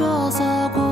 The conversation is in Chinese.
角色故